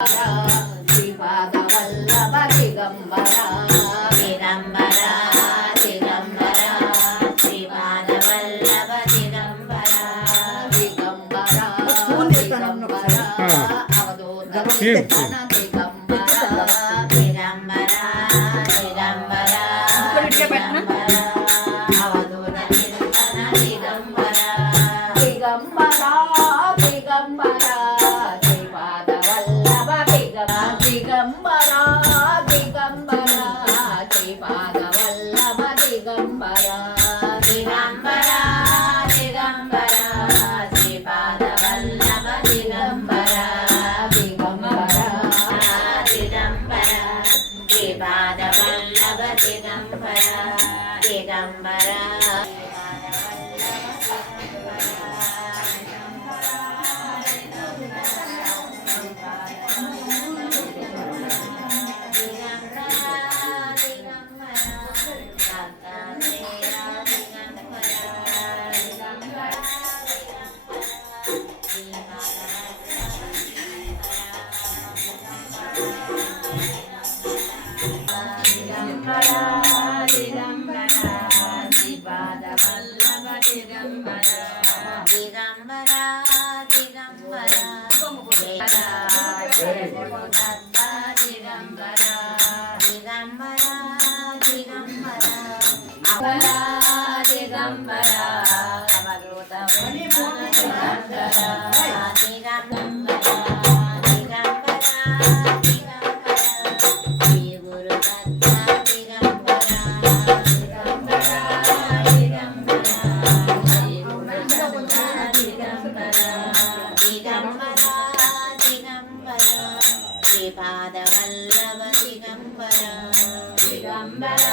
శ్రీపాద వల్లభ దిగంబర దిగంబర దిగంబర శ్రీపాద వల్లభ దిగంబర దిగంబర దిగంబర అవధూత దిగంబర దిగంబర దిగంబర అవధూత దిగంబర దిగంబర దిగంబర దిగంబర దిగంబర శ్రీపాద వల్లభ దిగంబర దిగంబర దిగంబర శ్రీపాద వల్లభ దిగంబర దిగంబర దిగంబర శ్రీపాద వల్లభ దిగంబర దిగంబర శ్రీపాద వల్లభ దిగంబర దిగంబర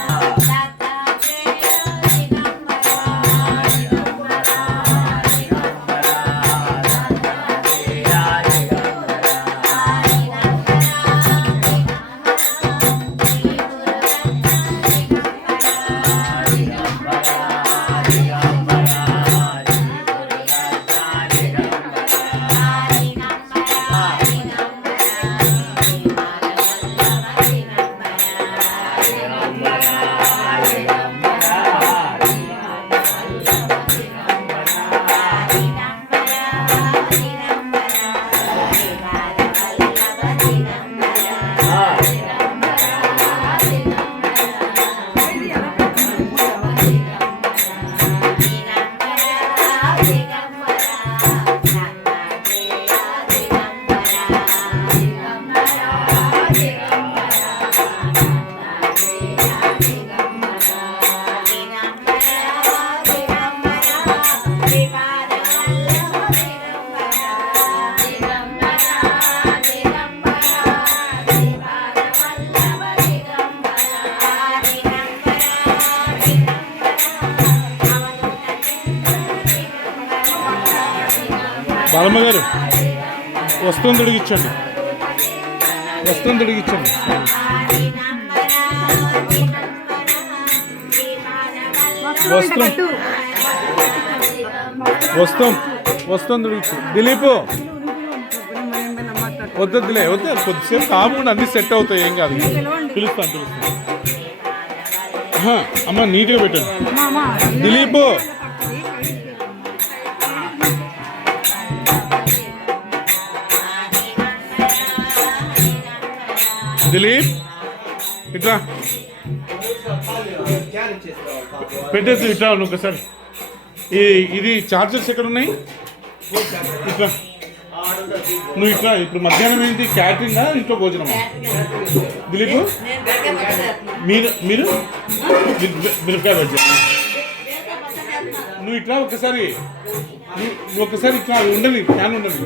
బాలమ్మ గారు వస్తువుని తొడిగించండి, వస్తువుని తొడిగించండి. వస్తువు వస్తువు వస్తువుని తొడిగించు. దిలీప్ వద్దులే వద్దు, కొద్దిసేపు కాకుండా అన్ని సెట్ అవుతాయి, ఏం కాదు. పిలుస్తాను. అమ్మ నీట్గా పెట్టండి. దిలీప్ దిలీప్ ఇట్లా పెట్టేసి ఇట్లా ఒకసారి. ఇది చార్జర్స్ ఎక్కడ ఉన్నాయి? ఇట్లా నువ్వు ఇట్లా. ఇప్పుడు మధ్యాహ్నం ఏంటి, క్యాటరింగా ఇంట్లో భోజనమా? దిలీప్ మీరు మీరు మిరపకాయ బజ్జీ. నువ్వు ఇట్లా ఒకసారి ఇట్లా ఉండదు, ఫ్యాన్ ఉండదు.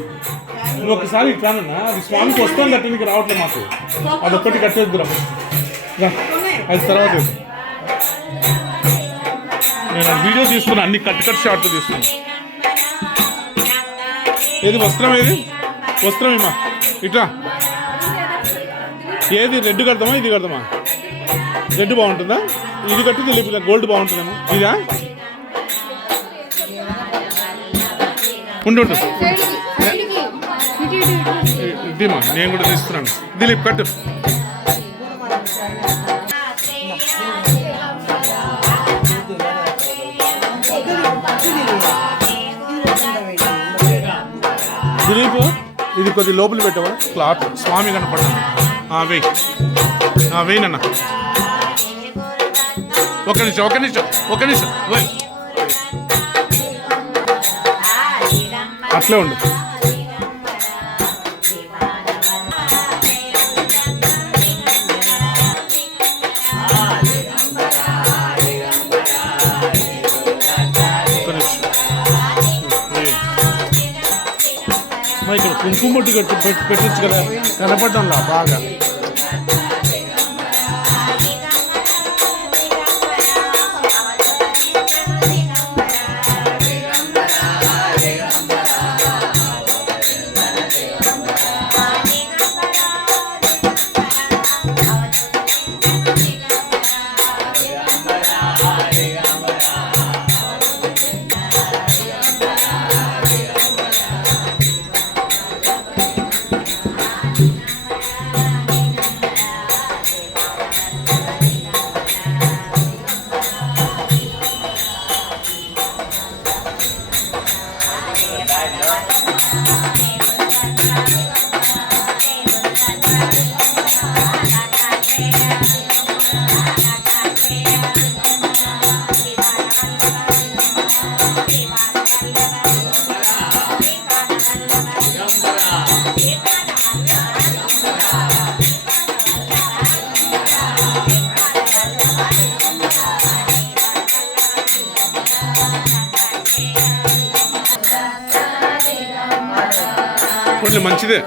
నువ్వు ఒకసారి ఇట్లానన్నా, అది స్వామికి వస్తాను కట్టడానికి రావట్లేదు మాకు. అదొక్కటి కట్టేద్దురా, అది తర్వాత నేను వీడియో తీసుకున్నా, అన్ని కట్ షార్ట్లు తీసుకున్నా. ఏది వస్త్రం, ఏది వస్త్రం ఇమ్మా. ఇట్లా ఏది రెడ్ కడతామా ఇది కడతామా? రెడ్ బాగుంటుందా? ఇది కట్టింది లేకపోతే గోల్డ్ బాగుంటుందేమో. ఇదా ఉండు ఇదిమా నేను కూడా తీస్తున్నాను. దిలీప్ కట్టు. దిలీప్ ఇది కొద్ది లోపల పెట్టవా క్లాత్ స్వామి కనపడ్డాను. వేయనన్న ఒక నిమిషం అట్లే ఉండు. ఇక్కడ కుంకుమ బొట్టు పెట్టచ్చు కదా, కనపడ్డంలా బాగా. కొంచెం మంచిదే.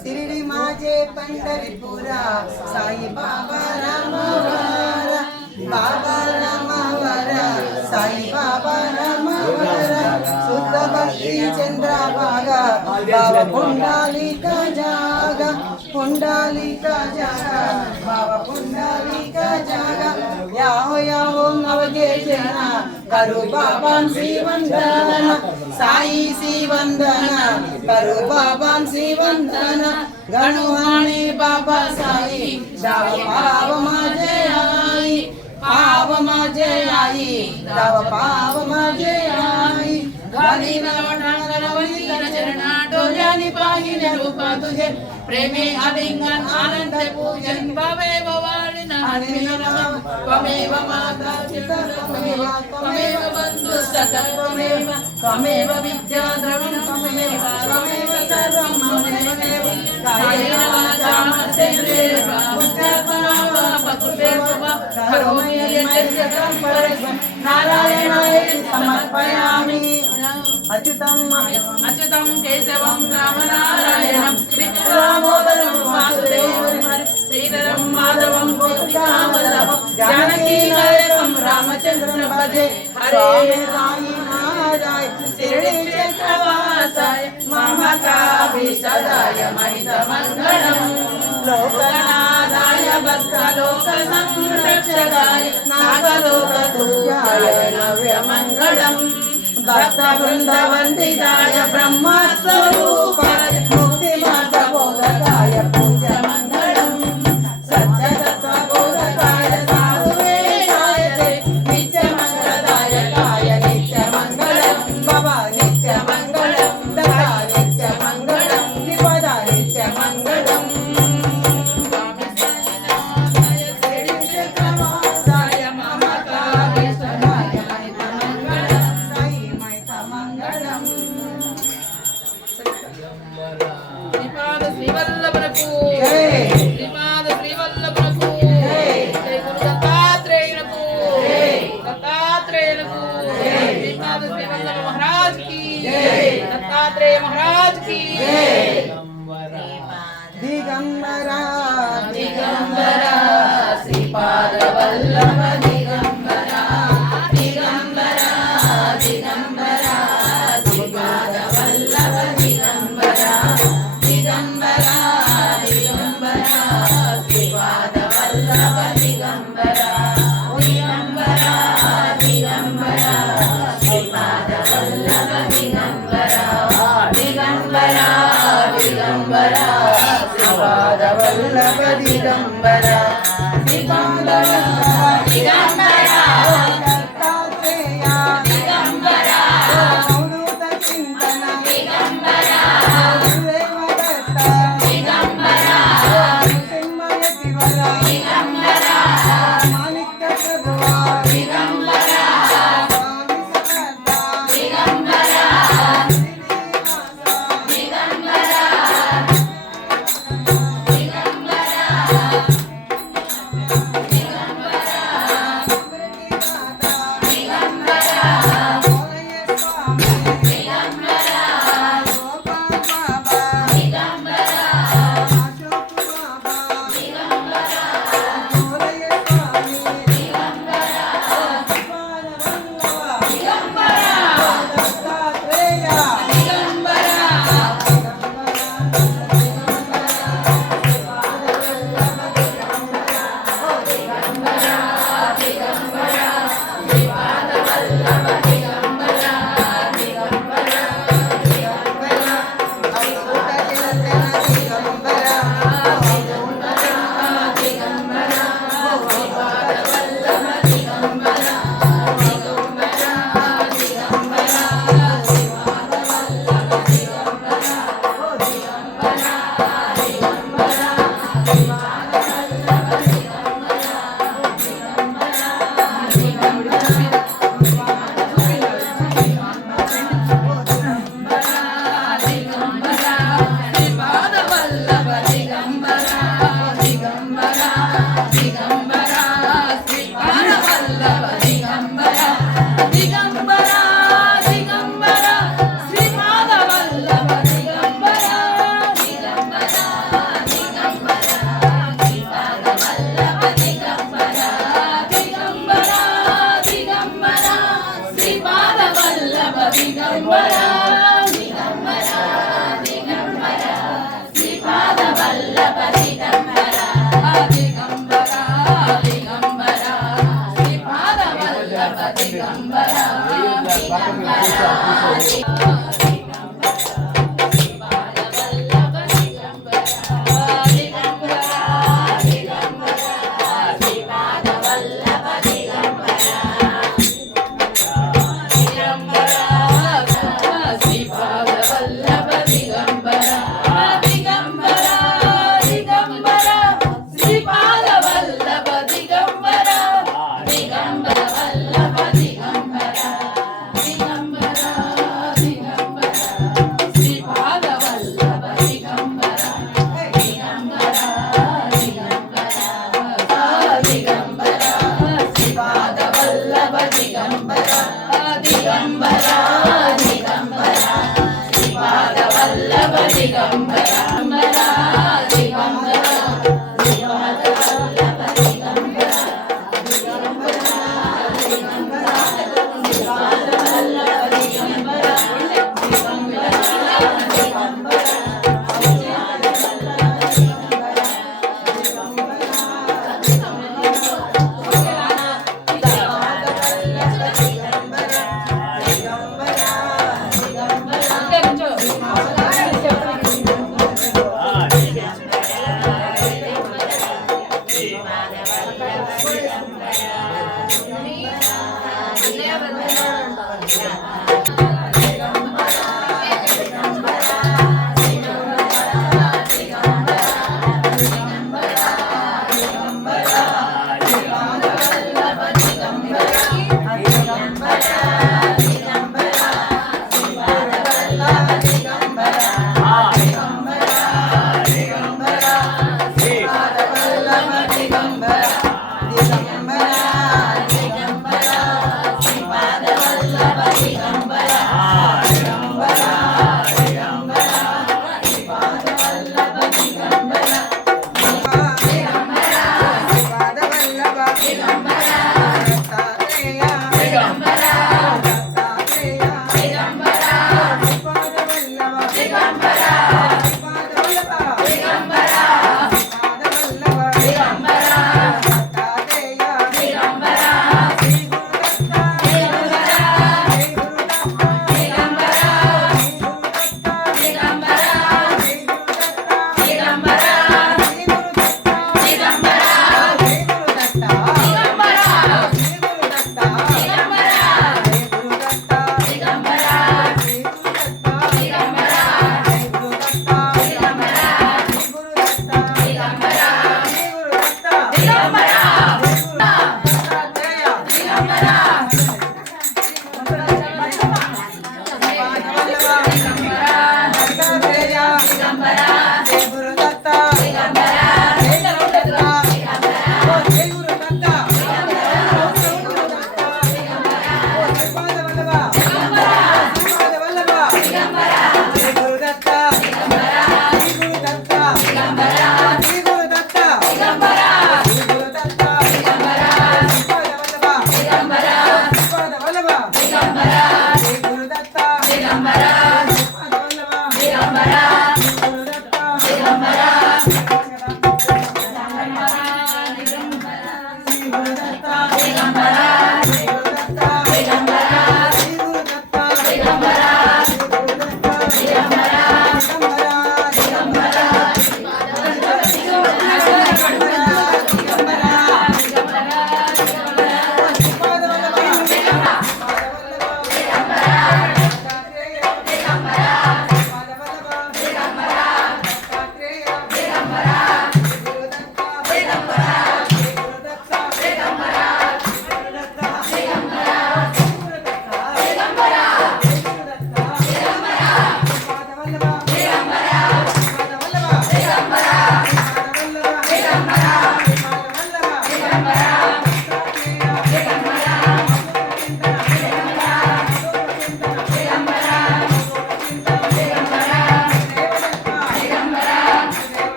शिरडी माझे पंढरपुरा साई बाबा रामवारा बाबा रामवारा साई बाबा रामवारा शुद्ध भक्ति चंद्रभागा बाबा पुंडलिका जागा बाबा पुंडलिका जागा याहो नवगे जना करू बाबां श्रीवंदना साई श्रीवंदना करू बाबां श्रीवंदना गणुहाणे बाबा साई दाव पाव माझे आई दाव पाव माझे आई गाली नवटांगण वैतर चरणाट ज्ञानी पाहिने रूपा तुझे प्रेमे अलिंगन आनंद पूजन त्वमेव वाणिनः त्वमेव माता पिता त्वमेव बन्धुः सखा त्वमेव विद्या द्रविणं त्वमेव सर्वं ममेव कायेन वाचा मनसेन्द्रियैर्वा बुद्ध्यात्मना वा प्रकृतेर्वा करोमि यद्यत् परस्मै नारायणाय समर्पयामि अच्युतं केशवं रामनारायणं दामोदरं वासुदेवं श्रीधरं माधवं गोपिकावल्लभं जानकीनायकं रामचन्द्रं भजे हरे साई महाराज शिरडी क्षेत्रवासाय ममताभिषदाय महितमङ्गलम् लोकनाथाय भक्तलोकसंरक्षकाय नागलोकतुल्याय नव्यमङ्गलम् भक्तवृन्दवन्दिताय ब्रह्मस्वरूपाय मुक्तिमार्गबोधकाय पूज्यमङ्गलम् सत्यतत्त्वबोधकाय साधुवेदाय ते नित्यमङ्गलदायकाय नित्यमङ्गलम् बाबा नित्यमङ्गलम् दत्ता नित्यमङ्गलम् श्रीपदा नित्यमङ्गलम् महाराज की दिगंबरा दिगंबरा श्रीपाद वल्लभ दिगंबरा दिगंबरा दिगंबरा श्रीपाद वल्लभ दिगंबरा दिगंबरा दिगंबरा श्रीपाद वल्लभ दिगंबरा दिगंबरा दिगंबरा श्रीपाद वल्लभ दिगंबरा दिगंबरा दिगंबरा श्रीपाद वल्लभ दिगंबरा श्रीपाद वल्लभ दिगंबरा दत्तात्रेय दिगंबरा अवधूत चिंतन दिगंबरा देवदत्त दिगंबरा सिंहयतिवर दिगंबरा माणिक्य प्रभुवा दिगंबरा स्वामी समर्थ दिगंबरा श्रीपाद वल्लभ दिगंबरा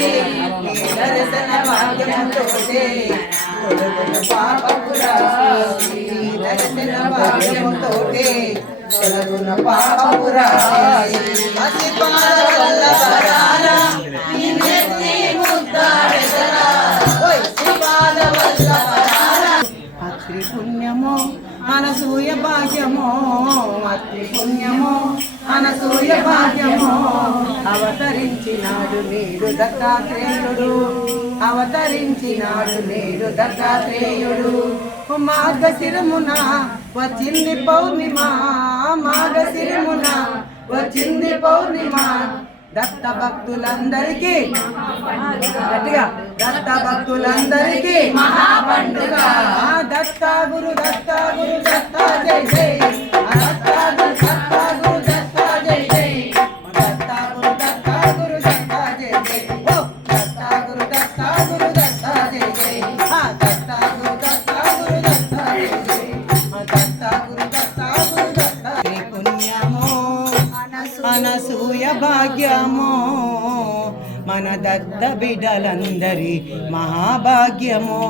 నీ దర్శన భాగ్యముతోటే తొలగును పాపపు రాశి నీ దర్శన భాగ్యముతోటే తొలగును పాపపు రాశి పసిపాల వల్లభరారా నీ నెత్తి ముద్దాడెదరా ఓయ్ శ్రీపాద వల్లభరారా అత్రి పుణ్యమో అనసూయ భాగ్యమో అత్రి పుణ్యమో అనసూయ భాగ్యమో అవతరించినాడు నేడు దత్తాత్రేయుడు అవతరించినాడు నేడు దత్తాత్రేయుడు మార్గశిరమున వచ్చింది పౌర్ణిమ మార్గశిరమున వచ్చింది పౌర్ణిమ దత్త భక్తులందరికీ గట్టిగా దత్త భక్తులందరికీ మహాపండుగ దత్త గురు దత్త గురు దత్త జై జై దత్త గురు దత్త గురు దత్త జై జై దత్త గురు దత్త గురు దత్త జై జై ఓ దత్త గురు దత్త గురు దత్త జై జై దత్త గురు దత్త గురు దత్త జై జై దత్త గురు దత్త గురు దత్త శ్రీ పుణ్యమో అనసూయ భాగ్యమో మన దత్త బిడ్డలందరి మహాభాగ్యమో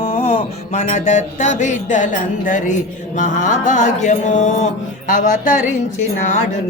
మన దత్త బిడ్డలందరి మహాభాగ్యమో అవతరించినాడు